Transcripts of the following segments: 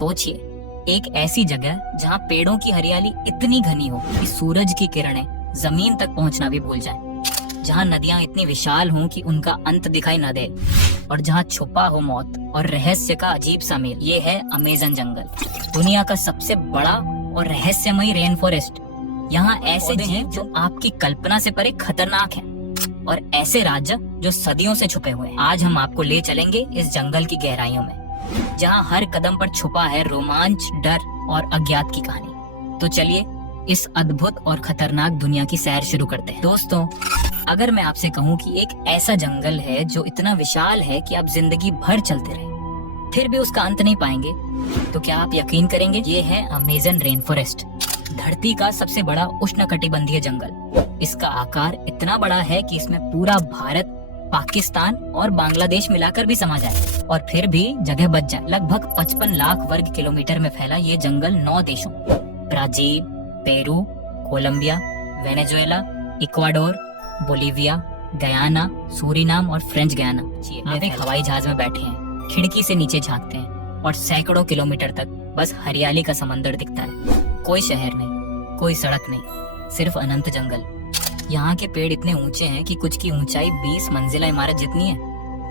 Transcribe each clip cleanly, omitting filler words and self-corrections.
सोचिए, एक ऐसी जगह जहाँ पेड़ों की हरियाली इतनी घनी हो कि सूरज की किरणें जमीन तक पहुँचना भी भूल जाएं, जहाँ नदियाँ इतनी विशाल हों कि उनका अंत दिखाई न दे, और जहाँ छुपा हो मौत और रहस्य का अजीब सा मेल। ये है अमेज़न जंगल, दुनिया का सबसे बड़ा और रहस्यमयी रेन फॉरेस्ट। यहाँ ऐसे हैं जो आपकी कल्पना से परे खतरनाक हैं, और ऐसे राज जो सदियों से छुपे हुए हैं। आज हम आपको ले चलेंगे इस जंगल की गहराइयों में, जहाँ हर कदम पर छुपा है रोमांच, डर और अज्ञात की कहानी। तो चलिए इस अद्भुत और खतरनाक दुनिया की सैर शुरू करते हैं। दोस्तों, अगर मैं आपसे कहूँ कि एक ऐसा जंगल है जो इतना विशाल है कि आप जिंदगी भर चलते रहे फिर भी उसका अंत नहीं पाएंगे, तो क्या आप यकीन करेंगे? ये है अमेज़न रेन फॉरेस्ट, धरती का सबसे बड़ा उष्णकटिबंधीय जंगल। इसका आकार इतना बड़ा है कि इसमें पूरा भारत, पाकिस्तान और बांग्लादेश मिलाकर भी समा जाए, और फिर भी जगह बच जाए। लगभग 55 लाख वर्ग किलोमीटर में फैला ये जंगल 9 देशों Brazil, Peru, Colombia, Venezuela, Ecuador, Bolivia, Guyana, Suriname और फ्रेंच गयाना। आप एक हवाई जहाज में बैठे हैं, खिड़की से नीचे झांकते हैं और सैकड़ों किलोमीटर तक बस हरियाली का समंदर दिखता है। कोई शहर नहीं, कोई सड़क नहीं, सिर्फ अनंत जंगल। यहाँ के पेड़ इतने ऊंचे हैं कि कुछ की ऊंचाई 20 मंजिला इमारत जितनी है।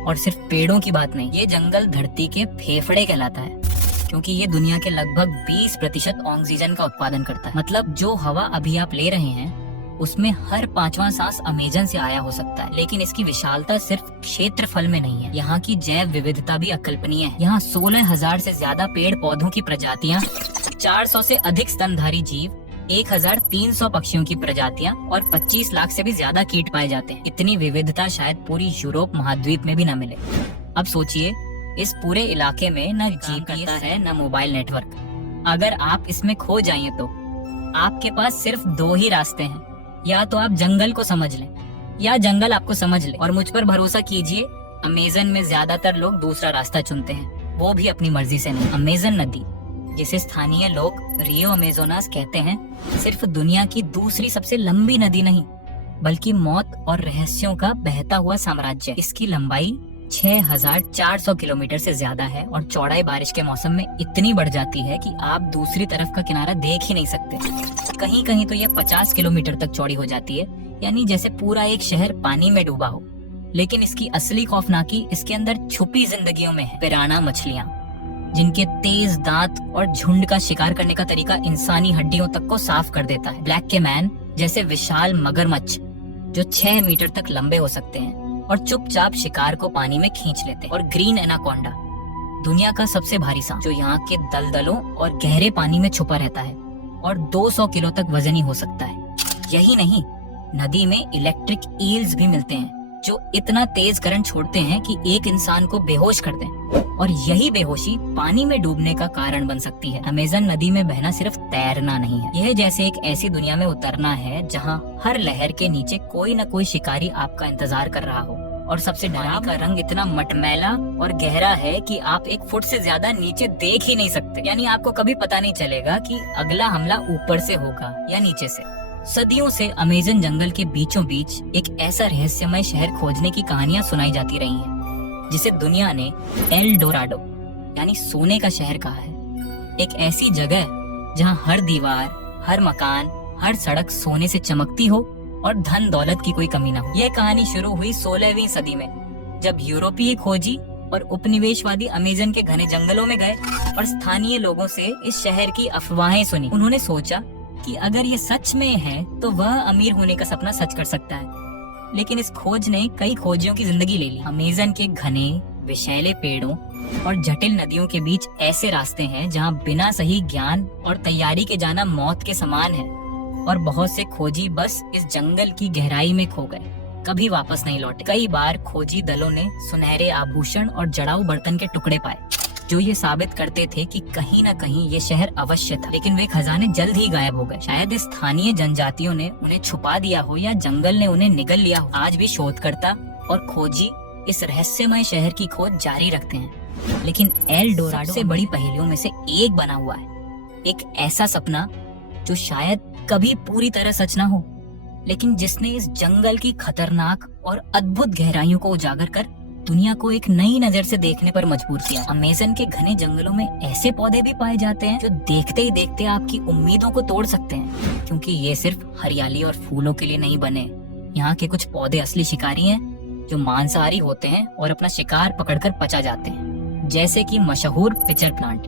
और सिर्फ पेड़ों की बात नहीं, ये जंगल धरती के फेफड़े कहलाता है, क्योंकि ये दुनिया के लगभग 20% ऑक्सीजन का उत्पादन करता है। मतलब जो हवा अभी आप ले रहे हैं उसमें हर 5वां सांस अमेज़न से आया हो सकता है। लेकिन इसकी विशालता सिर्फ क्षेत्रफल में नहीं है, यहाँ की जैव विविधता भी अकल्पनीय है। यहाँ 16,000 से ज्यादा पेड़ पौधों की प्रजातियाँ, 400 से अधिक स्तनधारी जीव, 1,300 पक्षियों की प्रजातियां और 25 लाख से भी ज्यादा कीट पाए जाते हैं। इतनी विविधता शायद पूरी यूरोप महाद्वीप में भी न मिले। अब सोचिए, इस पूरे इलाके में न जीपीएस है, न मोबाइल नेटवर्क। अगर आप इसमें खो जाइए तो आपके पास सिर्फ 2 ही रास्ते हैं, या तो आप जंगल को समझ लें या जंगल आपको समझ ले। और मुझ पर भरोसा कीजिए, अमेज़न में ज्यादातर लोग दूसरा रास्ता चुनते हैं, वो भी अपनी मर्जी से नहीं। अमेज़न नदी, जिसे स्थानीय लोग रियो अमेज़ोनास कहते हैं, सिर्फ दुनिया की दूसरी सबसे लंबी नदी नहीं, बल्कि मौत और रहस्यों का बहता हुआ साम्राज्य। इसकी लंबाई 6,400 किलोमीटर से ज्यादा है और चौड़ाई बारिश के मौसम में इतनी बढ़ जाती है कि आप दूसरी तरफ का किनारा देख ही नहीं सकते। कहीं कहीं तो यह 50 किलोमीटर तक चौड़ी हो जाती है, यानी जैसे पूरा एक शहर पानी में डूबा हो। लेकिन इसकी असली खौफनाकी इसके अंदर छुपी जिंदगियों में है। पिराना मछलियाँ, जिनके तेज दांत और झुंड का शिकार करने का तरीका इंसानी हड्डियों तक को साफ कर देता है। ब्लैक कैमन जैसे विशाल मगरमच्छ जो 6 मीटर तक लंबे हो सकते हैं और चुपचाप शिकार को पानी में खींच लेते हैं। और ग्रीन एनाकोंडा, दुनिया का सबसे भारी सांप, जो यहाँ के दलदलों और गहरे पानी में छुपा रहता है और 200 किलो तक वजनी हो सकता है। यही नहीं, नदी में इलेक्ट्रिक ईल्स भी मिलते हैं जो इतना तेज करंट छोड़ते हैं कि एक इंसान को बेहोश कर दें, और यही बेहोशी पानी में डूबने का कारण बन सकती है। अमेज़न नदी में बहना सिर्फ तैरना नहीं है, यह जैसे एक ऐसी दुनिया में उतरना है जहाँ हर लहर के नीचे कोई न कोई शिकारी आपका इंतजार कर रहा हो। और सबसे डरावना का रंग इतना मटमैला और गहरा है कि आप 1 फुट से ज्यादा नीचे देख ही नहीं सकते, यानी आपको कभी पता नहीं चलेगा कि अगला हमला ऊपर से होगा या नीचे से। सदियों से अमेज़न जंगल के बीचों बीच एक ऐसा रहस्यमय शहर खोजने की कहानियां सुनाई जाती रही हैं, जिसे दुनिया ने एल डोराडो यानी सोने का शहर कहा है। एक ऐसी जगह जहां हर दीवार, हर मकान, हर सड़क सोने से चमकती हो और धन दौलत की कोई कमी ना हो। यह कहानी शुरू हुई 16वीं सदी में, जब यूरोपीय खोजी और उपनिवेशवादी अमेज़न के घने जंगलों में गए और स्थानीय लोगों से इस शहर की अफवाहें सुनी। उन्होंने सोचा कि अगर ये सच में है तो वह अमीर होने का सपना सच कर सकता है। लेकिन इस खोज ने कई खोजियों की जिंदगी ले ली। अमेज़न के घने विषैले पेड़ों और जटिल नदियों के बीच ऐसे रास्ते हैं जहां बिना सही ज्ञान और तैयारी के जाना मौत के समान है, और बहुत से खोजी बस इस जंगल की गहराई में खो गए, कभी वापस नहीं लौटे। कई बार खोजी दलों ने सुनहरे आभूषण और जड़ाऊ बर्तन के टुकड़े पाए, जो ये साबित करते थे कि कहीं न कहीं ये शहर अवश्य था। लेकिन वे खजाने जल्द ही गायब हो गए। शायद स्थानीय जनजातियों ने उन्हें छुपा दिया हो या जंगल ने उन्हें निगल लिया हो। आज भी शोधकर्ता और खोजी इस रहस्यमय शहर की खोज जारी रखते हैं, लेकिन एल डोराडो से बड़ी पहेलियों में से एक बना हुआ है। एक ऐसा सपना जो शायद कभी पूरी तरह सच ना हो, लेकिन जिसने इस जंगल की खतरनाक और अद्भुत गहराइयों को उजागर कर दुनिया को एक नई नजर से देखने पर मजबूर किया। अमेज़न के घने जंगलों में ऐसे पौधे भी पाए जाते हैं जो देखते ही देखते आपकी उम्मीदों को तोड़ सकते हैं, क्योंकि ये सिर्फ हरियाली और फूलों के लिए नहीं बने। यहाँ के कुछ पौधे असली शिकारी हैं जो मांसाहारी होते हैं और अपना शिकार पकड़कर पचा जाते हैं, जैसे कि मशहूर पिचर प्लांट,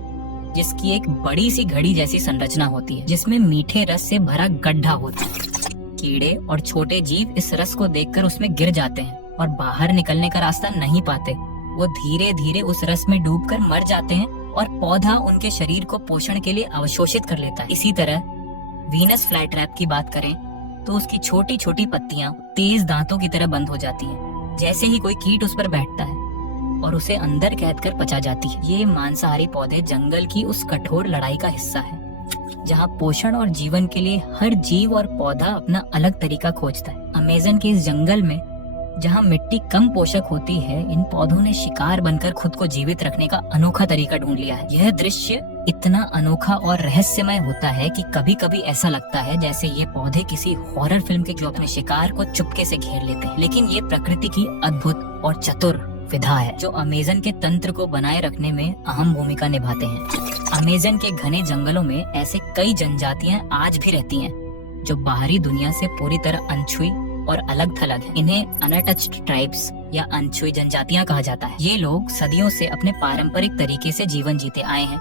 जिसकी एक बड़ी सी घड़ी जैसी संरचना होती है जिसमें मीठे रस से भरा गड्ढा होता है। कीड़े और छोटे जीव इस रस को देखकर उसमें गिर जाते हैं और बाहर निकलने का रास्ता नहीं पाते। वो धीरे धीरे उस रस में डूबकर मर जाते हैं और पौधा उनके शरीर को पोषण के लिए अवशोषित कर लेता है। इसी तरह वीनस फ्लाईट्रैप की बात करें तो उसकी छोटी छोटी पत्तियां तेज दांतों की तरह बंद हो जाती हैं। जैसे ही कोई कीट उस पर बैठता है और उसे अंदर कैद कर पचा जाती है। ये मांसाहारी पौधे जंगल की उस कठोर लड़ाई का हिस्सा है, जहाँ पोषण और जीवन के लिए हर जीव और पौधा अपना अलग तरीका खोजता है। अमेज़न के इस जंगल में जहाँ मिट्टी कम पोषक होती है, इन पौधों ने शिकार बनकर खुद को जीवित रखने का अनोखा तरीका ढूंढ लिया है। यह दृश्य इतना अनोखा और रहस्यमय होता है कि कभी कभी ऐसा लगता है जैसे ये पौधे किसी हॉरर फिल्म के जो अपने शिकार को चुपके से घेर लेते हैं। लेकिन ये प्रकृति की अद्भुत और चतुर विधा है जो अमेज़न के तंत्र को बनाए रखने में अहम भूमिका निभाते हैं। अमेज़न के घने जंगलों में ऐसे कई जनजातियां आज भी रहती हैं जो बाहरी दुनिया से पूरी तरह अनछुई और अलग थलग है। इन्हें अनटच्ड ट्राइब्स या अनछुई जनजातियां कहा जाता है। ये लोग सदियों से अपने पारंपरिक तरीके से जीवन जीते आए हैं।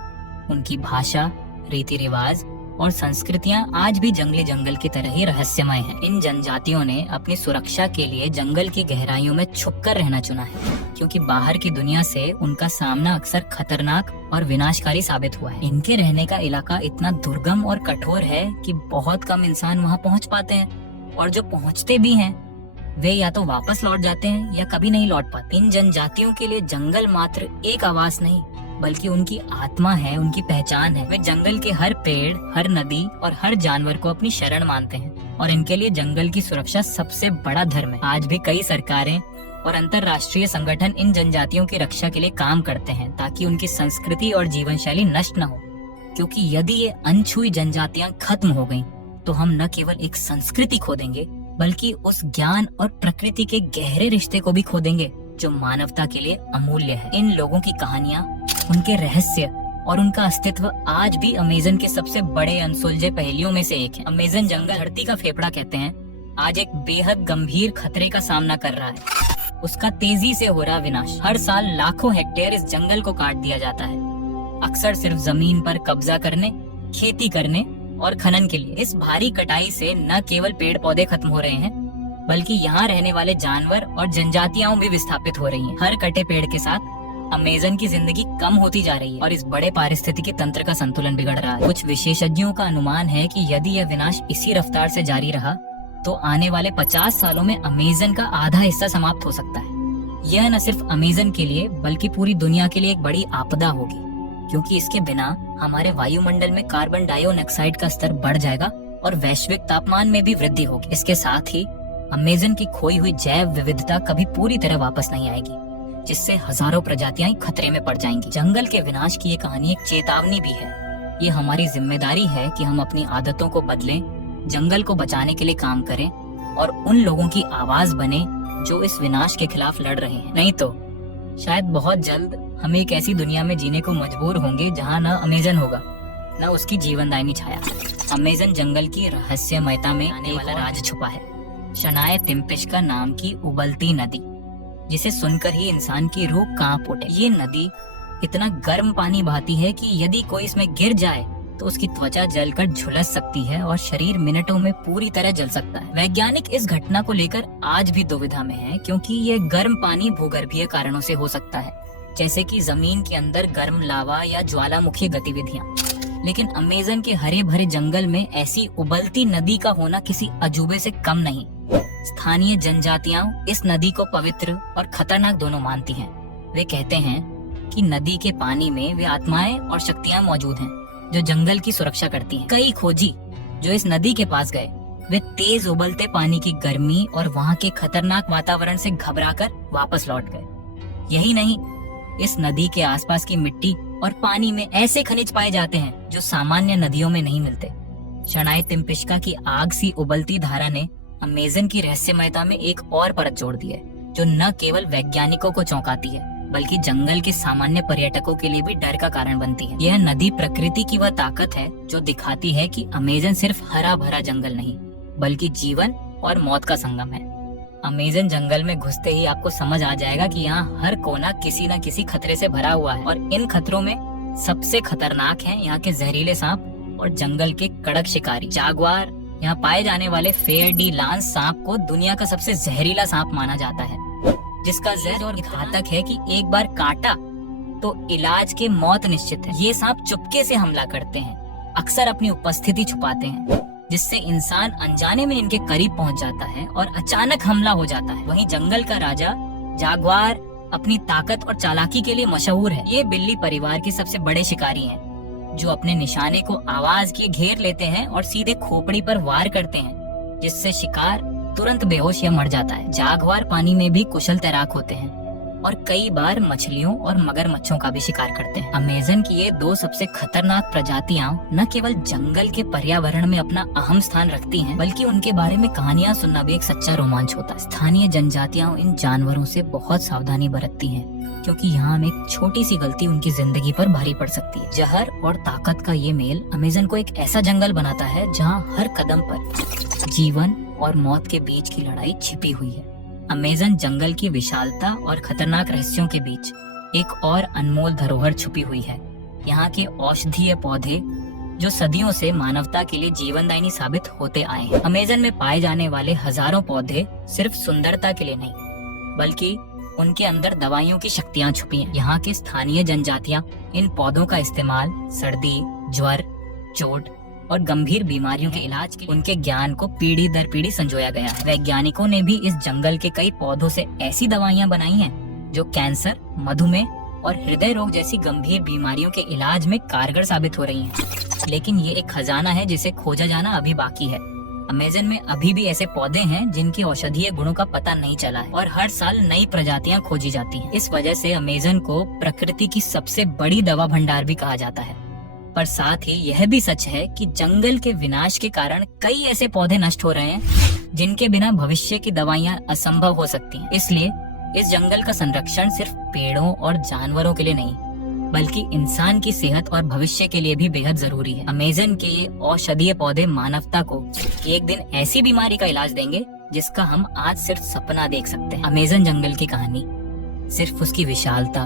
उनकी भाषा, रीति रिवाज और संस्कृतियां आज भी जंगली जंगल की तरह ही रहस्यमय हैं। इन जनजातियों ने अपनी सुरक्षा के लिए जंगल की गहराइयों में छुपकर रहना चुना है, क्योंकि बाहर की दुनिया से उनका सामना अक्सर खतरनाक और विनाशकारी साबित हुआ है। इनके रहने का इलाका इतना दुर्गम और कठोर है कि बहुत कम इंसान वहाँ पहुँच पाते हैं, और जो पहुँचते भी हैं वे या तो वापस लौट जाते हैं या कभी नहीं लौट पाते। इन जनजातियों के लिए जंगल मात्र एक आवास नहीं, बल्कि उनकी आत्मा है, उनकी पहचान है। वे जंगल के हर पेड़, हर नदी और हर जानवर को अपनी शरण मानते हैं, और इनके लिए जंगल की सुरक्षा सबसे बड़ा धर्म है। आज भी कई सरकारें और अंतर्राष्ट्रीय संगठन इन जनजातियों की रक्षा के लिए काम करते हैं, ताकि उनकी संस्कृति और जीवन शैली नष्ट न हो। क्योंकि यदि ये अनछुई जनजातियां खत्म हो गयी तो हम न केवल एक संस्कृति खो देंगे, बल्कि उस ज्ञान और प्रकृति के गहरे रिश्ते को भी खो देंगे जो मानवता के लिए अमूल्य है। इन लोगों की कहानियाँ, उनके रहस्य और उनका अस्तित्व आज भी अमेज़न के सबसे बड़े अनसुलझे पहेलियों में से एक है। अमेज़न जंगल धरती का फेफड़ा कहते हैं, आज एक बेहद गंभीर खतरे का सामना कर रहा है। उसका तेजी से हो रहा विनाश। हर साल लाखों हेक्टेयर इस जंगल को काट दिया जाता है, अक्सर सिर्फ जमीन पर कब्जा करने, खेती करने और खनन के लिए। इस भारी कटाई से न केवल पेड़ पौधे खत्म हो रहे हैं, बल्कि यहाँ रहने वाले जानवर और जनजातियां भी विस्थापित हो रही हैं। हर कटे पेड़ के साथ अमेज़न की जिंदगी कम होती जा रही है और इस बड़े पारिस्थितिकी तंत्र का संतुलन बिगड़ रहा है। कुछ विशेषज्ञों का अनुमान है कि यदि यह विनाश इसी रफ्तार से जारी रहा तो आने वाले 50 सालों में अमेज़न का आधा हिस्सा समाप्त हो सकता है। यह न सिर्फ अमेज़न के लिए बल्कि पूरी दुनिया के लिए एक बड़ी आपदा होगी, क्योंकि इसके बिना हमारे वायुमंडल में कार्बन डाइऑक्साइड का स्तर बढ़ जाएगा और वैश्विक तापमान में भी वृद्धि होगी। इसके साथ ही अमेज़न की खोई हुई जैव विविधता कभी पूरी तरह वापस नहीं आएगी, जिससे हजारों प्रजातियां खतरे में पड़ जाएंगी। जंगल के विनाश की ये कहानी एक चेतावनी भी है। ये हमारी जिम्मेदारी है कि हम अपनी आदतों को बदलें, जंगल को बचाने के लिए काम करें और उन लोगों की आवाज बने जो इस विनाश के खिलाफ लड़ रहे हैं। नहीं तो शायद बहुत जल्द हम एक ऐसी दुनिया में जीने को मजबूर होंगे जहाँ न अमेज़न होगा, न उसकी जीवनदायिनी छाया। अमेज़न जंगल की रहस्यमयता में आने वाला राज छुपा है। शनाय तिम्पिश्का नाम की उबलती नदी, जिसे सुनकर ही इंसान की रूह कांप उठे। ये नदी इतना गर्म पानी बहाती है कि यदि कोई इसमें गिर जाए तो उसकी त्वचा जलकर झुलस सकती है और शरीर मिनटों में पूरी तरह जल सकता है। वैज्ञानिक इस घटना को लेकर आज भी दुविधा में है, क्योंकि ये गर्म पानी भूगर्भीय कारणों से हो सकता है, जैसे कि जमीन के अंदर गर्म लावा या ज्वालामुखी गतिविधियां। लेकिन अमेज़न के हरे भरे जंगल में ऐसी उबलती नदी का होना किसी अजूबे से कम नहीं। स्थानीय जनजातियां इस नदी को पवित्र और खतरनाक दोनों मानती हैं। वे कहते हैं कि नदी के पानी में वे आत्माएं और शक्तियां मौजूद हैं जो जंगल की सुरक्षा करती हैं। कई खोजी जो इस नदी के पास गए, वे तेज उबलते पानी की गर्मी और वहाँ के खतरनाक वातावरण से घबराकर वापस लौट गए। यही नहीं, इस नदी के आसपास की मिट्टी और पानी में ऐसे खनिज पाए जाते हैं जो सामान्य नदियों में नहीं मिलते। शनाय तिम्पिश्का की आग सी उबलती धारा ने अमेज़न की रहस्यमयता में एक और परत जोड़ दी है, जो न केवल वैज्ञानिकों को चौंकाती है बल्कि जंगल के सामान्य पर्यटकों के लिए भी डर का कारण बनती है। यह नदी प्रकृति की वह ताकत है जो दिखाती है कि अमेज़न सिर्फ हरा भरा जंगल नहीं बल्कि जीवन और मौत का संगम है। अमेज़न जंगल में घुसते ही आपको समझ आ जाएगा कि यहाँ हर कोना किसी न किसी खतरे से भरा हुआ है और इन खतरों में सबसे खतरनाक हैं यहाँ के जहरीले सांप और जंगल के कड़क शिकारी जागुआर। यहाँ पाए जाने वाले फेयर डी लांस सांप को दुनिया का सबसे जहरीला सांप माना जाता है, जिसका जहर और घातक है कि एक बार काटा तो इलाज के मौत निश्चित है। ये सांप चुपके से हमला करते हैं, अक्सर अपनी उपस्थिति छुपाते हैं, जिससे इंसान अनजाने में इनके करीब पहुंच जाता है और अचानक हमला हो जाता है। वहीं जंगल का राजा जागुआर अपनी ताकत और चालाकी के लिए मशहूर है। ये बिल्ली परिवार के सबसे बड़े शिकारी हैं, जो अपने निशाने को आवाज किए घेर लेते हैं और सीधे खोपड़ी पर वार करते हैं, जिससे शिकार तुरंत बेहोश या मर जाता है। जागुआर पानी में भी कुशल तैराक होते हैं और कई बार मछलियों और मगरमच्छों का भी शिकार करते हैं। अमेज़न की ये दो सबसे खतरनाक प्रजातियां न केवल जंगल के पर्यावरण में अपना अहम स्थान रखती हैं, बल्कि उनके बारे में कहानियां सुनना भी एक सच्चा रोमांच होता है। स्थानीय जनजातियां इन जानवरों से बहुत सावधानी बरतती हैं, क्योंकि यहाँ में एक छोटी सी गलती उनकी जिंदगी पर भारी पड़ सकती है। जहर और ताकत का ये मेल अमेज़न को एक ऐसा जंगल बनाता है जहाँ हर कदम पर जीवन और मौत के बीच की लड़ाई छिपी हुई है। अमेज़न जंगल की विशालता और खतरनाक रहस्यों के बीच एक और अनमोल धरोहर छुपी हुई है। यहाँ के औषधीय पौधे जो सदियों से मानवता के लिए जीवनदायिनी साबित होते आए हैं। अमेज़न में पाए जाने वाले हजारों पौधे सिर्फ सुंदरता के लिए नहीं, बल्कि उनके अंदर दवाइयों की शक्तियाँ छुपी हैं। यहाँ के स्थानीय जनजातियाँ इन पौधों का इस्तेमाल सर्दी, ज्वर, चोट और गंभीर बीमारियों के इलाज के उनके ज्ञान को पीढ़ी दर पीढ़ी संजोया गया है। वैज्ञानिकों ने भी इस जंगल के कई पौधों से ऐसी दवाइयां बनाई हैं जो कैंसर, मधुमेह और हृदय रोग जैसी गंभीर बीमारियों के इलाज में कारगर साबित हो रही हैं। लेकिन ये एक खजाना है जिसे खोजा जाना अभी बाकी है। अमेज़न में अभी भी ऐसे पौधे हैं जिनके औषधीय गुणों का पता नहीं चला है और हर साल नई प्रजातियां खोजी जाती हैं। इस वजह से अमेज़न को प्रकृति की सबसे बड़ी दवा भंडार भी कहा जाता है। पर साथ ही यह भी सच है कि जंगल के विनाश के कारण कई ऐसे पौधे नष्ट हो रहे हैं जिनके बिना भविष्य की दवाइयां असंभव हो सकती हैं। इसलिए इस जंगल का संरक्षण सिर्फ पेड़ों और जानवरों के लिए नहीं, बल्कि इंसान की सेहत और भविष्य के लिए भी बेहद जरूरी है। अमेज़न के ये औषधीय पौधे मानवता को एक दिन ऐसी बीमारी का इलाज देंगे जिसका हम आज सिर्फ सपना देख सकते हैं। अमेज़न जंगल की कहानी सिर्फ उसकी विशालता,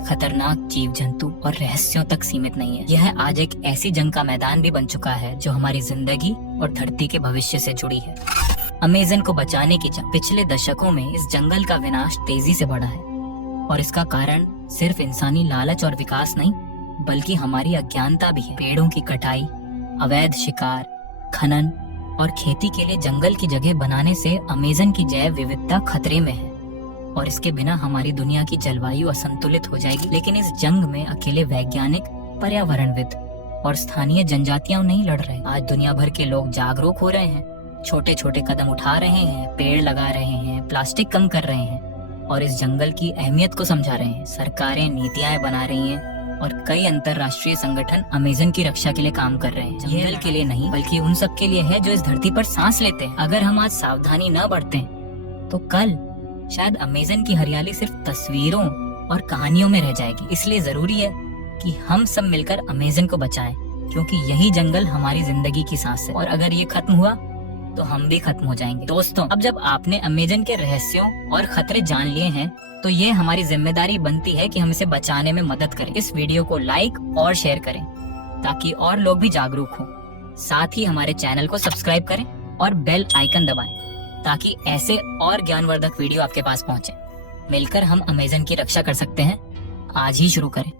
खतरनाक जीव जंतु और रहस्यों तक सीमित नहीं है। यह आज एक ऐसी जंग का मैदान भी बन चुका है जो हमारी जिंदगी और धरती के भविष्य से जुड़ी है। अमेज़न को बचाने की जंग पिछले दशकों में इस जंगल का विनाश तेजी से बढ़ा है और इसका कारण सिर्फ इंसानी लालच और विकास नहीं, बल्कि हमारी अज्ञानता भी है। पेड़ों की कटाई, अवैध शिकार, खनन और खेती के लिए जंगल की जगह बनाने से अमेज़न की जैव विविधता खतरे में है और इसके बिना हमारी दुनिया की जलवायु असंतुलित हो जाएगी। लेकिन इस जंग में अकेले वैज्ञानिक, पर्यावरणविद और स्थानीय जनजातियां नहीं लड़ रहे। आज दुनिया भर के लोग जागरूक हो रहे हैं, छोटे छोटे कदम उठा रहे हैं, पेड़ लगा रहे हैं, प्लास्टिक कम कर रहे हैं और इस जंगल की अहमियत को समझा रहे हैं। सरकारें नीतियां बना रही हैं और कई अंतर्राष्ट्रीय संगठन अमेज़न की रक्षा के लिए काम कर रहे हैं। जंगल के लिए नहीं, बल्कि उन सब के लिए है जो इस धरती पर सांस लेते हैं। अगर हम आज सावधानी न बरतें तो कल शायद अमेज़न की हरियाली सिर्फ तस्वीरों और कहानियों में रह जाएगी। इसलिए जरूरी है कि हम सब मिलकर अमेज़न को बचाएं, क्योंकि यही जंगल हमारी जिंदगी की सांस है और अगर ये खत्म हुआ तो हम भी खत्म हो जाएंगे। दोस्तों, अब जब आपने अमेज़न के रहस्यों और खतरे जान लिए हैं, तो ये हमारी जिम्मेदारी बनती है कि हम इसे बचाने में मदद करें। इस वीडियो को लाइक और शेयर करें ताकि और लोग भी जागरूक हों। साथ ही हमारे चैनल को सब्सक्राइब करें और बेल आइकन दबाएं ताकि ऐसे और ज्ञानवर्धक वीडियो आपके पास पहुंचे। मिलकर हम अमेज़न की रक्षा कर सकते हैं। आज ही शुरू करें।